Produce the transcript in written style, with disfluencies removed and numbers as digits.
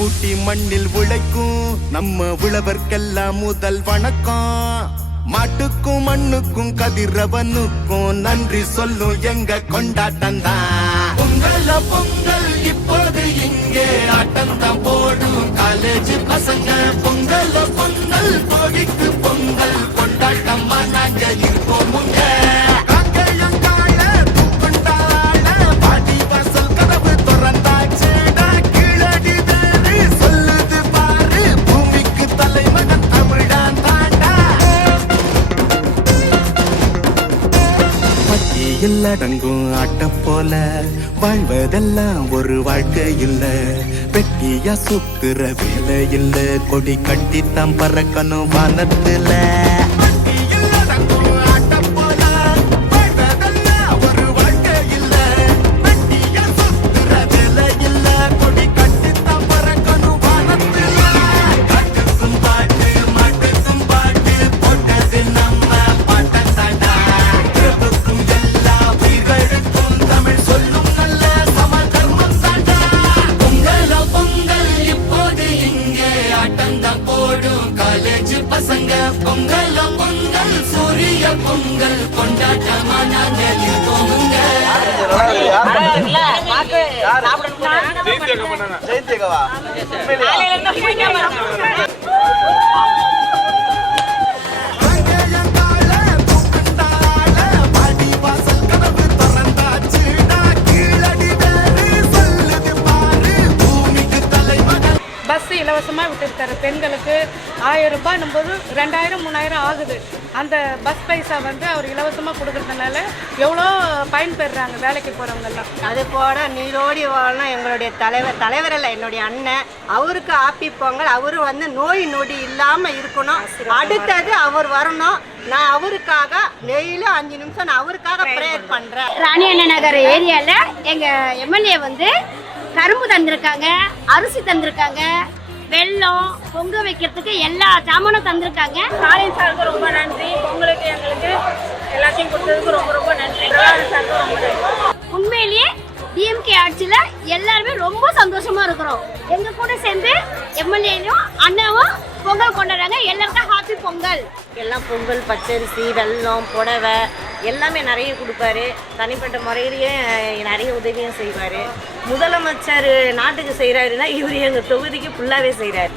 பூட்டி மண்ணில் உழைக்கும் நம்ம உழவர்க்கெல்லாம் முதல் வணக்கம். மாட்டுக்கும் மண்ணுக்கும் கதிரவனுக்கும் நன்றி சொல்லும் எங்க கொண்டாட்டம் தான். பொங்கல் பொங்கல் இப்போது இங்கே ஆட்டம் தான் போடும் காலேஜ் பசங்க. பொங்கல் பொங்கல் கோடிக்கு பொங்கல் கொண்டாட்டமா நாங்க இருப்போம். அடங்கும் ஆட்டம் போல வாழ்வதெல்லாம் ஒரு வாழ்க்கை இல்ல. வெட்டியா சுத்துற வேலை இல்ல, கொடி கட்டித்தான் பறக்கணும் வானத்துல. பசங்க பொங்கல் பொங்கல் சூரிய பொங்கல் கொண்டாட்டமா நாங்க இருக்கோமுங்க. பஸ் இலவசமாக விட்டுருக்காரு. பெண்களுக்கு 1000 ரூபாய் நம்பது 2000 3000 ஆகுது. அந்த பஸ் பைசா அவர் இலவசமாக கொடுக்கறதுனால எவ்வளோ பயன்பெறுறாங்க வேலைக்கு போகிறவங்கெல்லாம். அது போல நீரோடி வாழணும் எங்களுடைய தலைவர் இல்லை, என்னுடைய அண்ணன். அவருக்கு ஆப்பி பொங்கல். அவரு நோய் நொடி இல்லாமல் இருக்கணும். அடுத்தது அவர் வரணும். நான் அவருக்காக டெய்லி 5 நிமிஷம் நான் அவருக்காக ப்ரேயர் பண்ணுறேன். ராணி அண்ணா நகர் ஏரியாவில் எங்கள் எம்எல்ஏ கரும்பு தந்திருக்காங்க, அரிசி தந்திருக்காங்க, வெல்லம் பொங்க வைக்கிறதுக்கு எல்லா சாமானும் தந்திருக்காங்க. ஸ்டாலின் சாருக்கு ரொம்ப நன்றி. பொங்கலுக்கு எங்களுக்கு எல்லாத்தையும் கொடுத்ததுக்கு ரொம்ப ரொம்ப நன்றி. சாருக்கு ரொம்ப நன்றி. உண்மையிலேயே டிஎம்கே ஆட்சியில் எல்லாருமே ரொம்ப சந்தோஷமா இருக்கிறோம். எங்க கூட சேர்ந்து எம்எல்ஏவும் அண்ணாவும் பொங்கல் கொண்டாடுறாங்க. எல்லாருக்கும் ஹாப்பி பொங்கல். எல்லாம் பொங்கல், பச்சரிசி, வெல்லம், புடவை எல்லாமே நிறைய கொடுப்பாரு. தனிப்பட்ட முறையிலேயே நிறைய உதவியும் செய்வார். முதலமைச்சர் நாட்டுக்கு செய்கிறாருன்னா இவர் எங்கள் தொகுதிக்கு ஃபுல்லாகவே செய்கிறார்.